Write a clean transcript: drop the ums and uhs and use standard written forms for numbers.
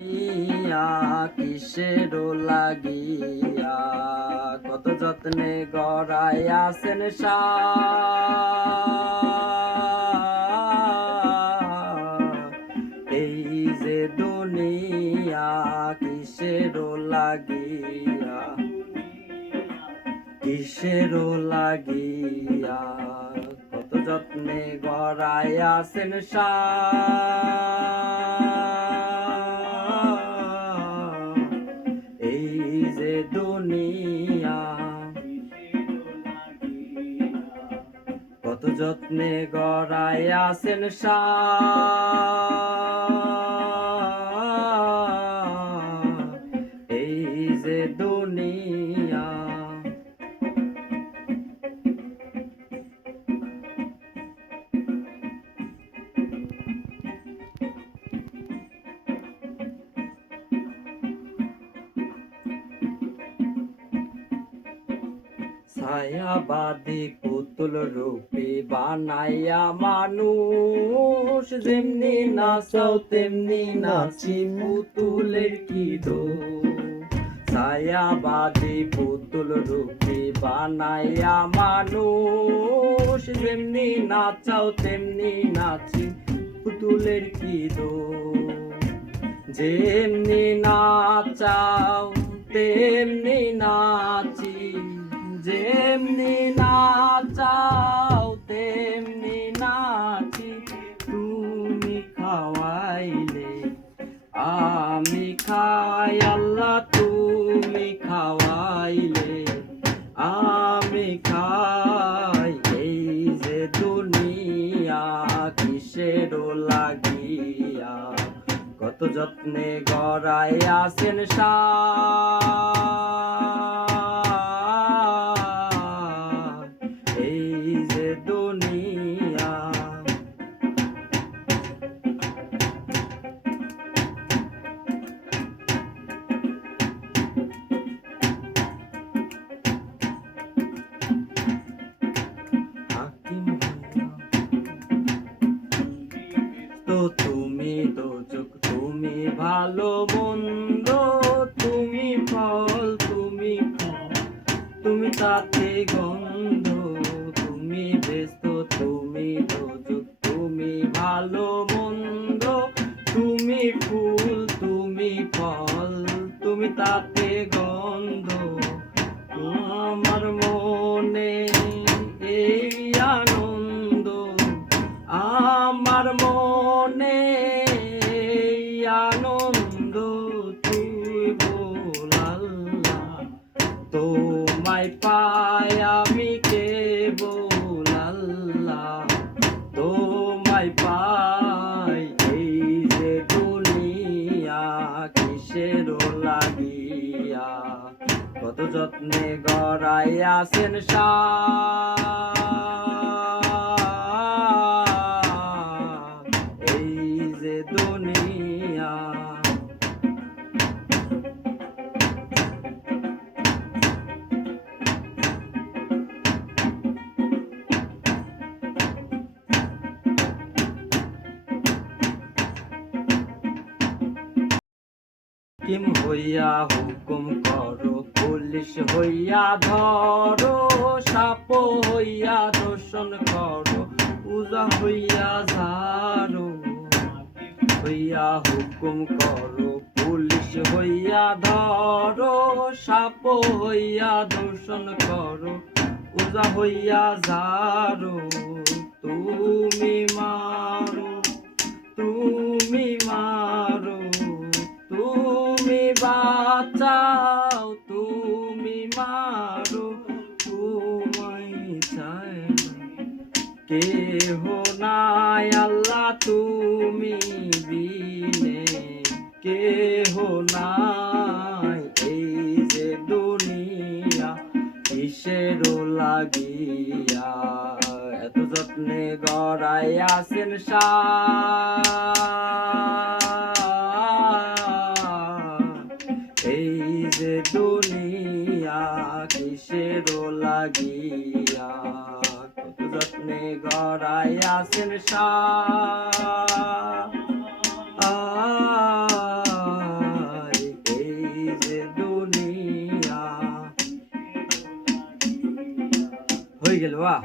ইয়া কিসের লাগিয়া কত যত্নে গড়াইয়াছেন এই যে দুনিয়া কিসের লাগিয়া কিসের লাগিয়া কত যত্নে গড়াইয়াছেন এই যে দুনিয়া কত যত্নে গড়াইয়াছেন এই যে দুনিয়া ছায়াবাদী পুতুল রূপে বানাইয়া মানুষ যেমনি নাচাও তেমনি নাচি পুতুলের কি দোষ ছায়াবাদী পুতুল রূপে বানাইয়া মানুষ যেমনি নাচাও তেমনি নাচি পুতুলের কি দোষ যেমনি নাচাও তেমনি নাচি যেমনি নাচাও তেমনি নাচি তুমি খাওয়াইলে আমি খাই আল্লাহ তুমি খাওয়াইলে আমি খাই এই যে দুনিয়া কিসের লাগিয়া কত যত্নে গড়াইয়াছেন এই যে দুনিয়া হাকিম তো তুমি দোজক তুমি ভালো মন্দ তুমি ফল তুমি ফল তুমি তাতে গন্ধ তুমি ব্যস্ত তুমি দোজক তুমি ভালো মন্দ তুমি ফুল তুমি ফল তুমি তাতে গন্ধ আমার মনে এই আনন্দ আমার মনে এই আনন্দ তুই বল আল্লাহ তোমায় পাই আমি কেবল আল্লাহ তোমায় পাই এই যে দুনিয়া কিসের লাগিয়া কত যত্নে গড়াইয়াছেন এই যে দুনিয়া হাকিম হইয়া হুকুম করো পুলিশ হইয়া ধরো সাপ হইয়া দর্শন করো পূজা হইয়া ঝাড়ো হইয়া হুকুম করো পুলিশ হইয়া ধরো সাপ হইয়া দর্শন করো পূজা হইয়া ঝাড়ো তুমি মারো তুমি মারো তুমি বাঁচাও তুমি মারো তোমায় চাই কেহ নাই আল্লাহ তুমি বিনে কেহ নাই এই যে দুনিয়া কিসের লাগিয়া এত যত্নে গড়াইয়াছেন এই যে দুনিয়া কিসের লাগিয়া কত যত্নে গড়াইয়াছেন হয়ে গেল বাহ